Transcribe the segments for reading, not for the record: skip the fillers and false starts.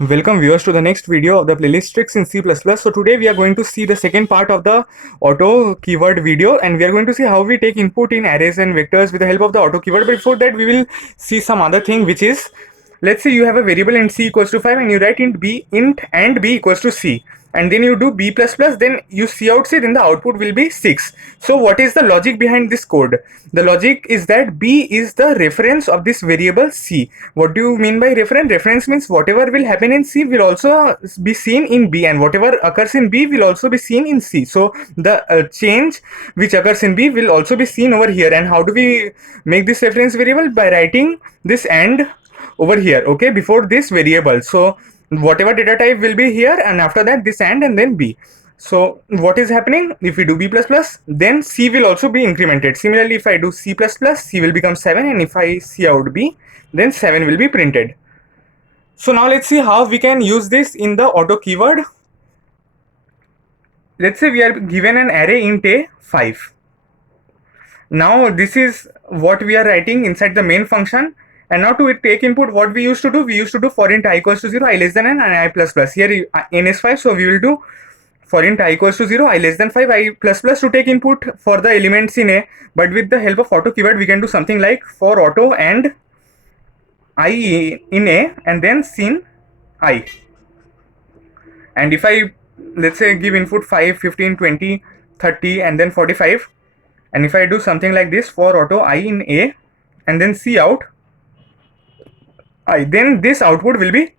Welcome viewers to the next video of the playlist tricks in C++. So today we are going to see the second part of the auto keyword video, and we are going to see how we take input in arrays and vectors with the help of the auto keyword. But before that we will see some other thing, which is, let's say you have a variable int c equals to 5 and you write int and b equals to c, and then you do b plus plus, then you see out c, then the output will be 6. So what is the logic behind this code? The logic is that b is the reference of this variable c. What do you mean by reference? Reference means whatever will happen in c will also be seen in b, and whatever occurs in b will also be seen in c. So the change which occurs in b will also be seen over here. And how do we make this reference variable? By writing this and over here, okay, before this variable. So whatever data type will be here, and after that this and then b. So what is happening? If we do b plus plus, then c will also be incremented. Similarly, if I do c plus plus, c will become 7, and if I see out b, then 7 will be printed. So now let's see how we can use this in the auto keyword. Let's say we are given an array int a 5. Now this is what we are writing inside the main function. And now to take input, what we used to do, we used to do for int I equals to 0, I less than n, and I plus plus. Here n is 5, so we will do for int I equals to 0, I less than 5, I plus plus to take input for the elements in a. But with the help of auto keyword, we can do something like for auto and I in a, and then sin I. And if I, let's say, give input 5, 15, 20, 30, and then 45, and if I do something like this for auto I in a, and then see out I, then this output will be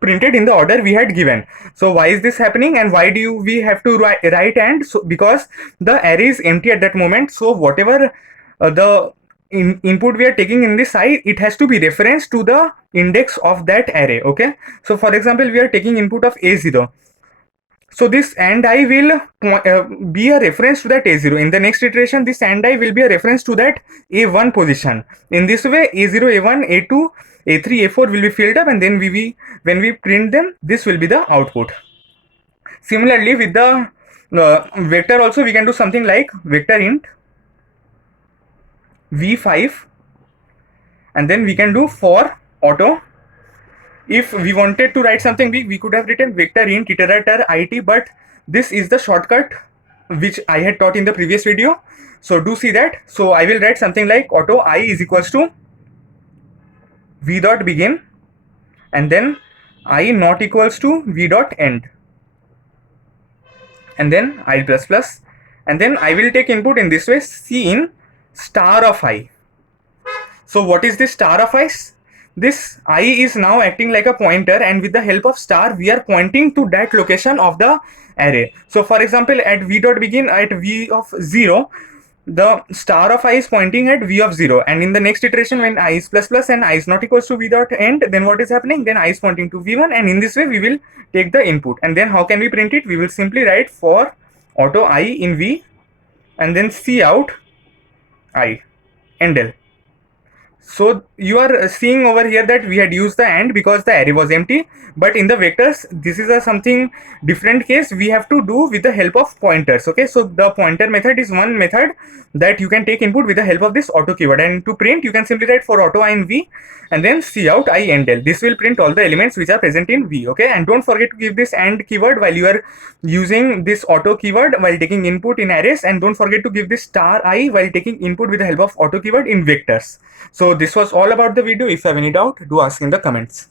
printed in the order we had given. So why is this happening, and why do we have to write and? So because the array is empty at that moment, so whatever the input we are taking in this I, it has to be referenced to the index of that array. Okay, so for example, we are taking input of a0. So this and I will be a reference to that a0. In the next iteration, this and I will be a reference to that a1 position. In this way, a0, a1, a2, a3, a4 will be filled up, and then when we print them, this will be the output. Similarly, with the vector also, we can do something like vector int v5, and then we can do for auto. If we wanted to write something big, we could have written vector int iterator it, but this is the shortcut which I had taught in the previous video, so do see that. So I will write something like auto I is equals to v dot begin, and then I not equals to v dot end, and then I plus plus, and then I will take input in this way, c in star of I. So what is this star of I? This I is now acting like a pointer, and with the help of star we are pointing to that location of the array. So for example, at v dot begin, at v of 0, the star of I is pointing at v of 0, and in the next iteration, when I is plus plus and I is not equals to v dot end, then what is happening? Then I is pointing to v1, and in this way we will take the input. And then how can we print it? We will simply write for auto I in v, and then see out I and l. So you are seeing over here that we had used the and because the array was empty, but in the vectors this is a something different case. We have to do with the help of pointers. Okay, so the pointer method is one method that you can take input with the help of this auto keyword, and to print you can simply write for auto I in v, and then see out I and l. This will print all the elements which are present in v. Okay, and don't forget to give this and keyword while you are using this auto keyword while taking input in arrays, and don't forget to give this star I while taking input with the help of auto keyword in vectors. So this was all about the video. If you have any doubt, do ask in the comments.